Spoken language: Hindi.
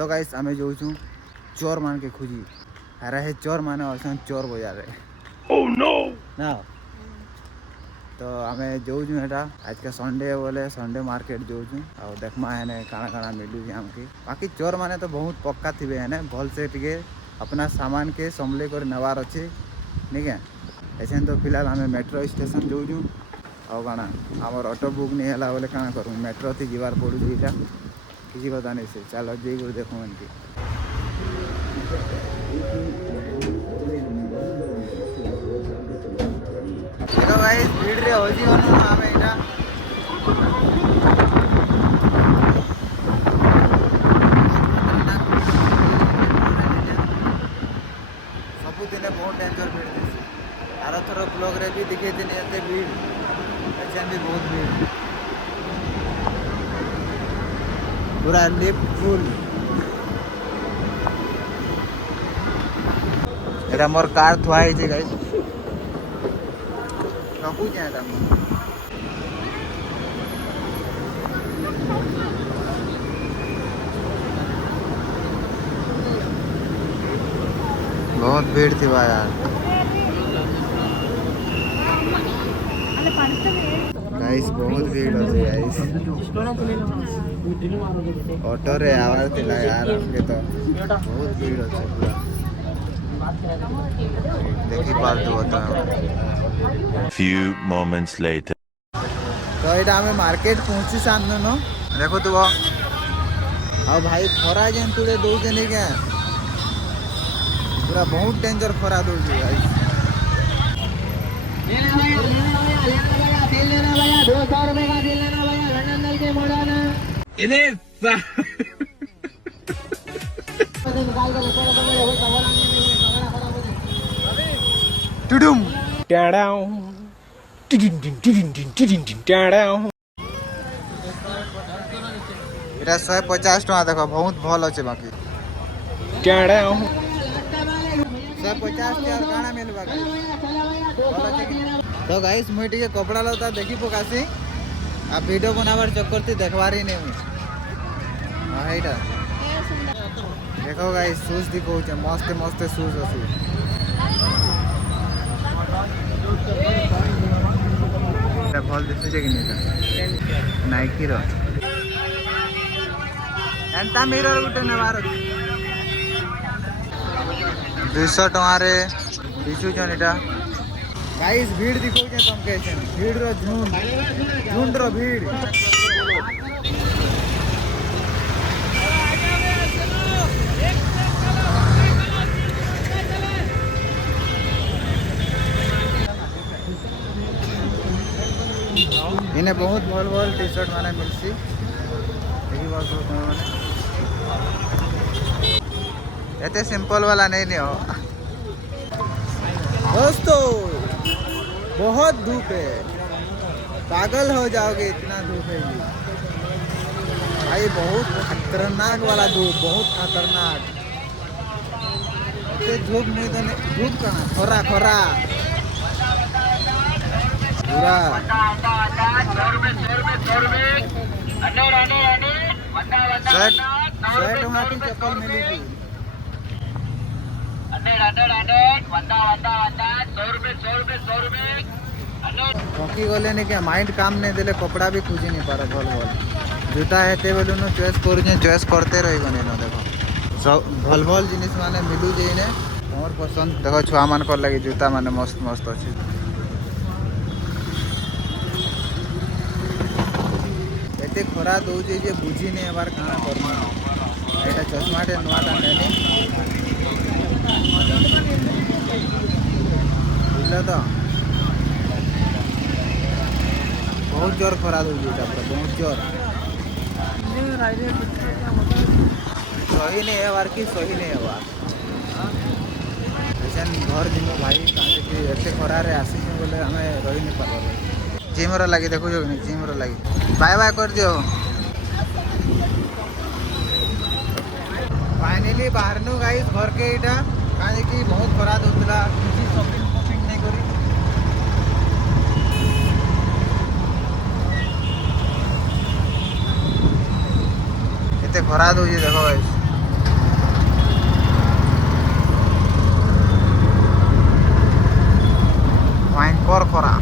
तो गाइस आमे जो चोर मान के खोजी अरे हे चोर माने असन चोर बजार रे ओह नो ना तो आमे जो एटा आज का संडे बोले संडे मार्केट जो आ देखमा है ने काना काना मिलू जे हमके बाकी चोर माने तो बहुत पक्का थिबे है ने भल से टिके अपना सामान के संभले कर नवार अच्छे ठीक है ऐसे तो फिलहाल आमे मेट्रो स्टेशन जो आ काना आमर ऑटो बुक नहीं है बोले काना करूँ मेट्रो थी जीवार पड़ू जीटा किसी कथा नहीं से चलो जी गुरु देखो इनकी हेलो गाइस भीड़ रे होजी होनो आमे इटा सबु दिने बहुत डेंजर भीड़ दिस आरो थरो ब्लॉग रे भी दिखे दिन एते भीड़ ऐसे भी बहुत भीड़ पूरा लिफ्ट फुल एटा मोर कार थुआ है जे गाइस रखू जे एटा बहुत भीड़ थी यार गाइस बहुत भीड़ होती गाइस ऑटो रे आवाज थिला यार हमके तो बहुत भीड़ होती पूरा देखी पाल तो होता है few moments later तो एटा हमें मार्केट पहुंची सामने नो देखो तो आओ भाई खरा जेन तुड़े दो जने क्या पूरा बहुत डेंजर खरा दो जी गाइस लेना भैया तेल लेना भैया 200 रुपए का तेल लेना भैया लंदन नल के मोड़ा ना इधर टुडुम टाडाओ एटा 150 टका देखो बहुत भल अच्छे बाकी टाडाओ 150 के और काना मिलबा तो गाइस मुई टिके कपड़ा लता देखी पकासी आ वीडियो बनावर चक्कर थी देखवारी नहीं हुई हां एटा देखो गाइस शूज दिखो छे मस्त मस्त शूज अछि एटा भल दिसु जे कि नहीं नाइकी रो एंता मिरर गुटे नेवार 200 टका रे दिसु जन एटा गाइस भीड़ दिखो जे तुम कैसे भीड़ रो झुंड रो भीड़ इन्हें बहुत भल भल टी शर्ट माने मिलसी देखी बात माने एते सिंपल वाला नहीं हो दोस्तों बहुत धूप है पागल हो जाओगे इतना धूप है जी भाई बहुत खतरनाक वाला धूप बहुत खतरनाक धूप नहीं तो नहीं धूप कहाँ खरा खरा पूरा शर्ट वहाँ की चप्पल मिली थी हॉकी गले नहीं क्या माइंड काम नहीं देले कपड़ा भी खोजी नहीं पारा भल भल जूता हेते बोलू न चॉइस करू चॉइस करते रही गने न देखो सब भल भल जिनिस माने मिलू जे ने मोर पसंद देखो छुआ मान कर लगी जूता माने मस्त मस्त अछि एते खरा दउ जे बुझी नहीं बार काना करना एटा चश्मा टे नवाटा नेनी बुझला तो बहुत जोर खरा दउ जे बहुत जोर सही नहीं है बार की सही नहीं है बार ऐसा घर दिन भाई कहीं एते खरा रे आसी बोले हमें रही नहीं पार जिम रो लगी देखो जो जिम रो लगी बाय बाय कर दियो फाइनली बाहर नु गाइस घर के इटा काहे कि बहुत खरा दउतला किसी शॉपिंग नहीं करी एते खरा दउजी देखो गाइस କରଖରା